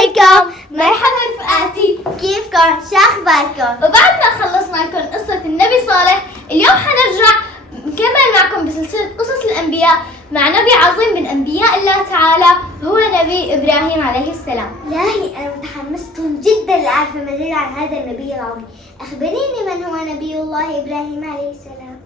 عليكم، مرحبا رفقاتي، كيفكم؟ شو اخباركم؟ وبعد ما خلصنا لكم قصة النبي صالح، اليوم حنرجع نكمل معكم بسلسلة قصص الأنبياء مع نبي عظيم من أنبياء الله تعالى، هو نبي إبراهيم عليه السلام. لاهي أنا متحمسة جدا لأعرف المزيد عن هذا النبي العظيم. أخبريني من هو نبي الله إبراهيم عليه السلام؟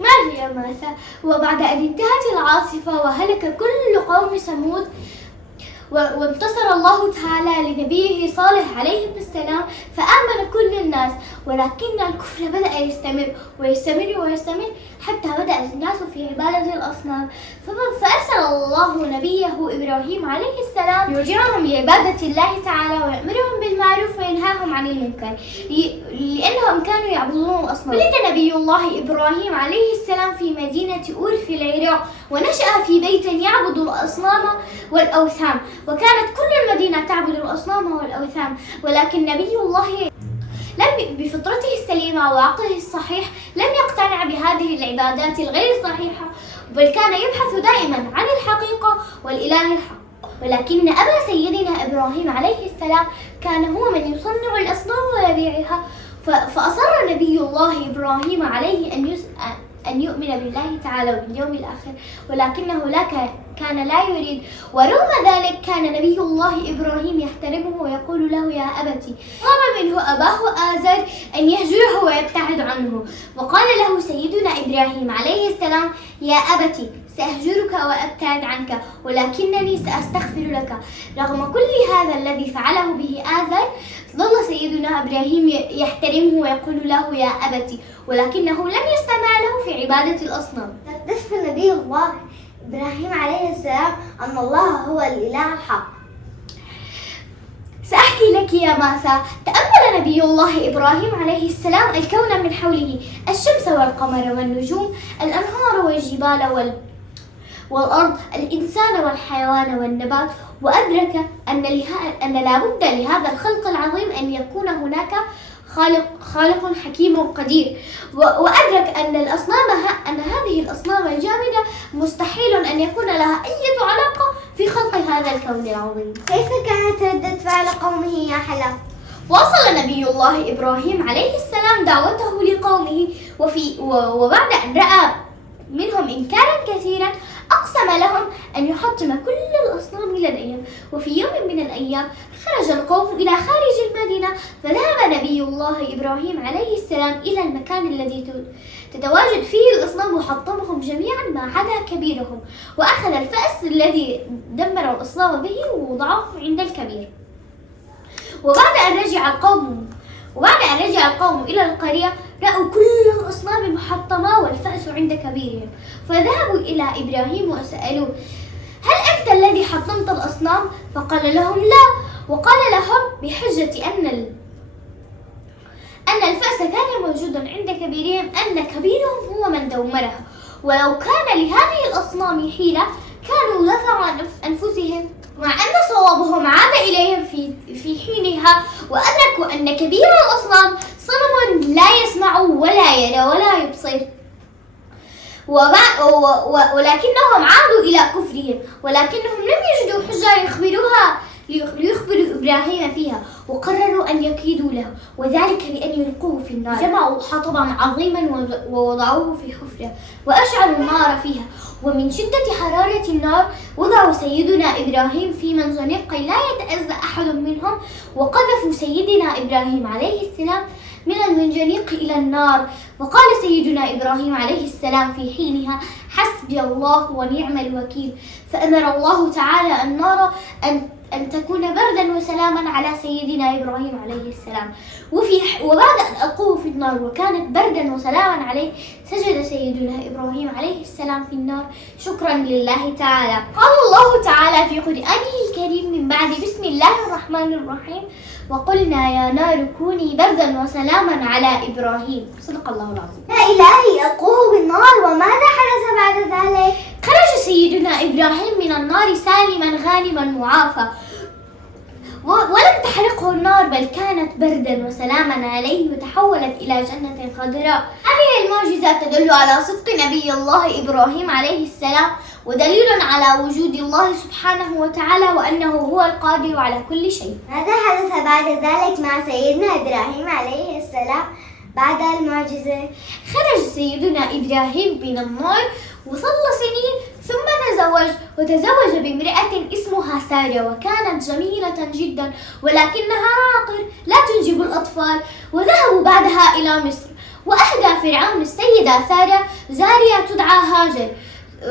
ما يا ماسة، وبعد أن انتهت العاصفة وهلك كل قوم ثمود وانتصر الله تعالى لنبيه صالح عليه السلام فآمن كل الناس، ولكن الكفر بدأ يستمر حتى بدأ الناس في عبادة الأصنام، فأرسل الله نبيه إبراهيم عليه السلام يرجعهم لعبادة الله تعالى ويأمرهم بالمعروف وينهاهم عن المنكر لأنهم كانوا يعبدون الأصنام. ولد نبي الله إبراهيم عليه السلام في مدينة أور في العراق، ونشأ في بيت يعبد الأصنام والأوثان، وكانت كل المدينة تعبد الأصنام والأوثان، ولكن نبي الله بفطرته السليمة وعقله الصحيح لم يقتنع بهذه العبادات الغير صحيحة، بل كان يبحث دائما عن الحقيقة والإله الحق. ولكن أبا سيدنا إبراهيم عليه السلام كان هو من يصنع الأصنام ويبيعها، فأصر نبي الله إبراهيم عليه أن يؤمن بالله تعالى وباليوم الآخر، ولكنه كان لا يريد، ورغم ذلك كان نبي الله إبراهيم يحترمه ويقول له يا أبتي. طلب منه أباه آزر أن يهجره ويبتعد عنه، وقال له سيدنا إبراهيم عليه السلام يا أبتي سأهجرك وأبتعد عنك، ولكنني سأستغفر لك. رغم كل هذا الذي فعله به آزر، ظل سيدنا إبراهيم يحترمه ويقول له يا أبتي، ولكنه لم يستمع له في عبادة الأصنام. اكتشف نبي الله إبراهيم عليه السلام أن الله هو الإله الحق. سأحكي لك يا ماسا. تأمل نبي الله إبراهيم عليه السلام الكون من حوله، الشمس والقمر والنجوم، الأنهار والجبال والأرض، الإنسان والحيوان والنبات، وأدرك أن لابد لهذا الخلق العظيم أن يكون هناك خالق حكيم قدير، وأدرك أن هذه الأصنام الجامدة مستحيل أن يكون لها أي علاقة في خلق هذا الكون العظيم. كيف كانت ردة فعل قومه يا حلا؟ واصل نبي الله إبراهيم عليه السلام دعوته لقومه، وبعد أن رأى منهم إنكارا كثيرا أقسم لهم أن يحطم كل الأصنام لديهم. وفي يوم من الأيام خرج القوم إلى خارج المدينة، فذهب نبي الله إبراهيم عليه السلام إلى المكان الذي تتواجد فيه الأصنام وحطمهم جميعا ما عدا كبيرهم، وأخذ الفأس الذي دمر الأصنام به ووضعه عند الكبير. وبعد أن رجع القوم إلى القرية رأوا كل الأصنام محطمة والفأس عند كبيرهم، فذهبوا إلى إبراهيم وسألوه هل أنت الذي حطمت الأصنام؟ فقال لهم لا، وقال لهم بحجة أن الفأس كان موجودا عند كبيرهم أن كبيرهم هو من دمرها، ولو كان لهذه الأصنام حيلة كانوا دفعوا عن أنفسهم، مع أن صوابهم عاد إليهم في حينها، وأدركوا أن كبير الأصنام صنم لا يسمع ولا يرى ولا يبصر، ولكنهم عادوا إلى كفرهم، ولكنهم لم يجدوا حجة ليخبروا إبراهيم فيها، وقرروا أن يكيدوا له، وذلك بأن يلقوه في النار. جمعوا حطبا عظيما ووضعوه في حفرة وأشعلوا النار فيها، ومن شدة حرارة النار وضعوا سيدنا إبراهيم في منجنيق كي لا يتأذى أحد منهم، وقذفوا سيدنا إبراهيم عليه السلام من المنجنيق إلى النار. وقال سيدنا إبراهيم عليه السلام في حينها حسبي الله ونعم الوكيل، فأمر الله تعالى النار أن تكون بردا وسلاما على سيدنا إبراهيم عليه السلام. وبعد أن ألقوه في النار وكانت بردا وسلاما عليه، سجد سيدنا إبراهيم عليه السلام في النار شكرا لله تعالى. قال الله تعالى في قرآنه الكريم من بعد بسم الله الرحمن الرحيم وقلنا يا نار كوني بردا وسلاما على إبراهيم. صدق الله العظيم. يا إلهي ألقوه بالنار، وماذا حدث بعد ذلك؟ خرج سيدنا إبراهيم من النار سالما غانما معافى، ولم تحرقه النار بل كانت بردا وسلاما عليه، وتحولت إلى جنة خضراء. هذه المعجزات تدل على صدق نبي الله إبراهيم عليه السلام ودليل على وجود الله سبحانه وتعالى وأنه هو القادر على كل شيء. ماذا حدث بعد ذلك مع سيدنا إبراهيم عليه السلام بعد المعجزة؟ خرج سيدنا إبراهيم من النار وصلى سنين ثم وتزوج بامرأة اسمها سارة، وكانت جميلة جدا ولكنها عاقر لا تنجب الأطفال. وذهبوا بعدها إلى مصر، وأهدى فرعون السيدة سارة جارية تدعى هاجر،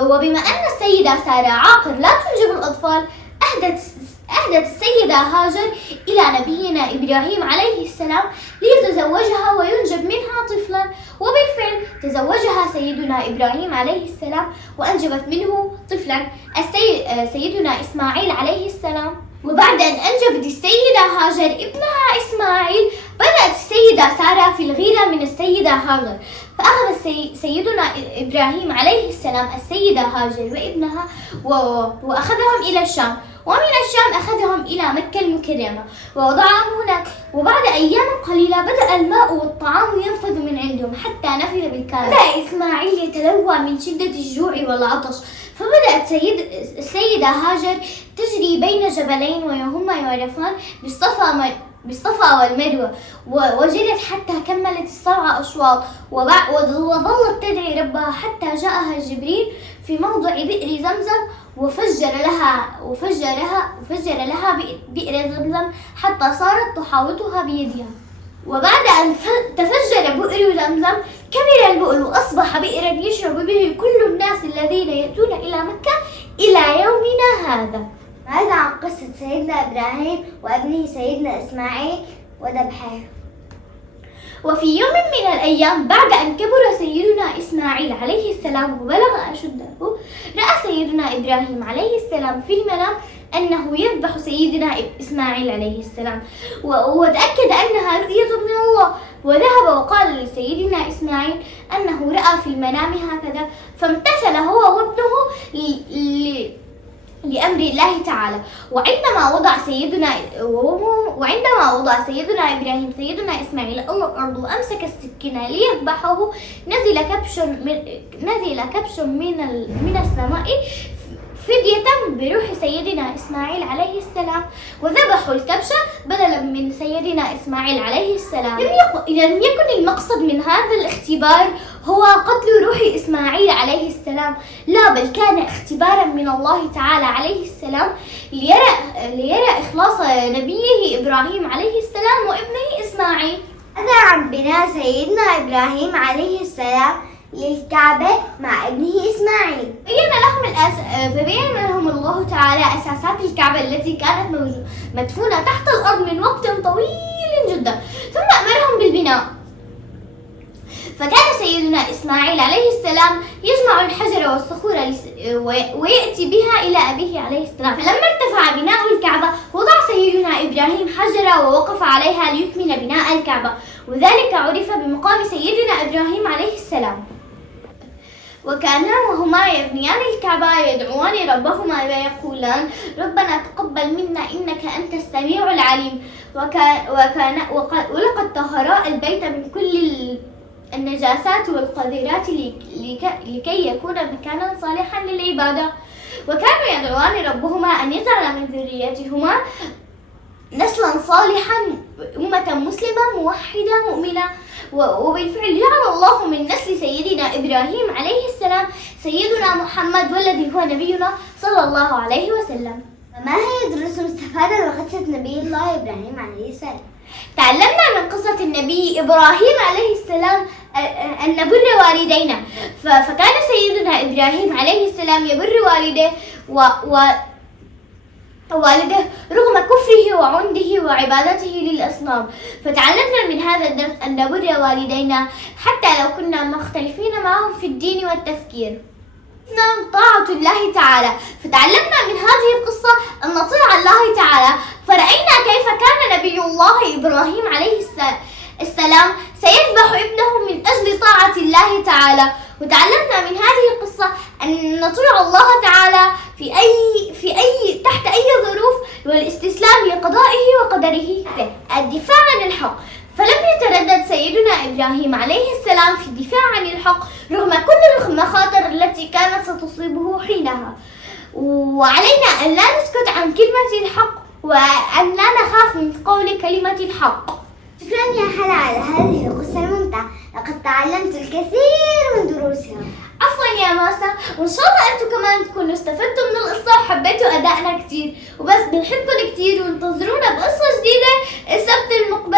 وبما أن السيدة سارة عاقر لا تنجب الأطفال أهدت السيدة هاجر إلى نبينا إبراهيم عليه السلام ليتزوجها وينجب منها طفلا، وبالفعل تزوجها سيدنا إبراهيم عليه السلام وأنجبت منه طفلا سيدنا إسماعيل عليه السلام. وبعد أن أنجبت السيدة هاجر ابنها إسماعيل، بدأت السيدة سارة في الغيرة من السيدة هاجر، فأخذ سيدنا إبراهيم عليه السلام السيدة هاجر وابنها وأخذهم إلى الشام، ومن الشام أخذهم إلى مكة المكرمة ووضعهم هناك. وبعد أيام قليلة بدأ الماء والطعام ينفذ من عندهم حتى نفذ بالكامل. بدأ إسماعيل يتلوى من شدة الجوع والعطش، فبدأت السيدة هاجر تجري بين جبلين وهما يعرفان بالصفا والمروة، وجرت حتى كملت السبع أشواط، وظلت تدعي ربها حتى جاءها جبريل في موضع بئر زمزم وفجر لها بئر زمزم حتى صارت تحاوطها بيدها. وبعد أن تفجر بئر زمزم كبر البئر وأصبح بئرا يشرب به كل الناس الذين يأتون إلى مكة إلى يومنا هذا. ماذا عن قصة سيدنا إبراهيم وابنه سيدنا إسماعيل وذبحه؟ وفي يوم من الأيام بعد أن كبر سيدنا إسماعيل عليه السلام وبلغ أشده، رأى سيدنا إبراهيم عليه السلام في المنام أنه يذبح سيدنا إسماعيل عليه السلام، وتأكد أنها رؤية من الله، وذهب وقال لسيدنا إسماعيل أنه رأى في المنام هكذا، فامتثل هو وابنه لأمر الله تعالى. وعندما وضع سيدنا إبراهيم سيدنا إسماعيل الأرض وأمسك السكين ليذبحه، نزل كبش من السماء فدية بروح سيدنا إسماعيل عليه السلام، وذبحوا الكبش بدلا من سيدنا إسماعيل عليه السلام. لم يكن المقصد من هذا الاختبار هو قتل روح إسماعيل عليه السلام، لا، بل كان اختبارا من الله تعالى عليه السلام ليرى إخلاص نبيه إبراهيم عليه السلام وابنه إسماعيل. ماذا عن بناء سيدنا إبراهيم عليه السلام للكعبة مع ابنه إسماعيل؟ فبين لهم الله تعالى أساسات الكعبة التي كانت مدفونة تحت الأرض من وقت طويل جدا، ثم أمرهم بالبناء. فكان سيدنا إسماعيل عليه السلام يجمع الحجر والصخور ويأتي بها إلى أبيه عليه السلام. فلما ارتفع بناء الكعبة وضع سيدنا إبراهيم حجرا ووقف عليها ليكمل بناء الكعبة، وذلك عرف بمقام سيدنا إبراهيم عليه السلام. وكانا وهما يبنيان الكعبة يدعوان ربهما ويقولان ربنا تقبل منا إنك أنت السميع العليم. ولقد طهرا البيت من كل النجاسات والقذرات لكي يكون مكانا صالحا للعبادة. وكانوا يدعوان ربهما أن يجعل من ذريتهما نسلا صالحا، أمة مسلمة موحدة مؤمنة. وبالفعل جعل الله من نسل سيدنا إبراهيم عليه السلام سيدنا محمد، والذي هو نبينا صلى الله عليه وسلم. ما هي دروس مستفادة من قصة نبي الله إبراهيم عليه السلام؟ تعلمنا من قصة النبي إبراهيم عليه السلام أن نبر والدينا، فكان سيدنا إبراهيم عليه السلام يبر والديه والده رغم كفره وعنده وعبادته للأصنام. فتعلمنا من هذا الدرس أن نبر والدينا حتى لو كنا مختلفين معهم في الدين والتفكير. طاعة الله تعالى، فتعلمنا من هذه القصة أن نطيع الله تعالى، فرأينا كيف كان نبي الله إبراهيم عليه السلام سيذبح ابنه من أجل طاعة الله تعالى. وتعلمنا من هذه القصة أن نطيع الله تعالى تحت أي ظروف، والاستسلام لقضائه وقدره، الدفاع عن الحق. فلم يتردد سيدنا إبراهيم عليه السلام في الدفاع عن الحق رغم كل المخاطر التي كانت ستصيبه حينها. وعلينا أن لا نسكت عن كلمة الحق وأن لا نخاف من قول كلمة الحق. شكرا يا حلا على هذه القصة الممتعة، لقد تعلمت الكثير من دروسها. عفوا يا ماسة، وإن شاء الله أنتم كمان تكونوا استفدتوا من القصة وحبيتوا أدائنا كتير، وبس بنحبكم كتير وانتظرونا بقصة جديدة السبت المقبل.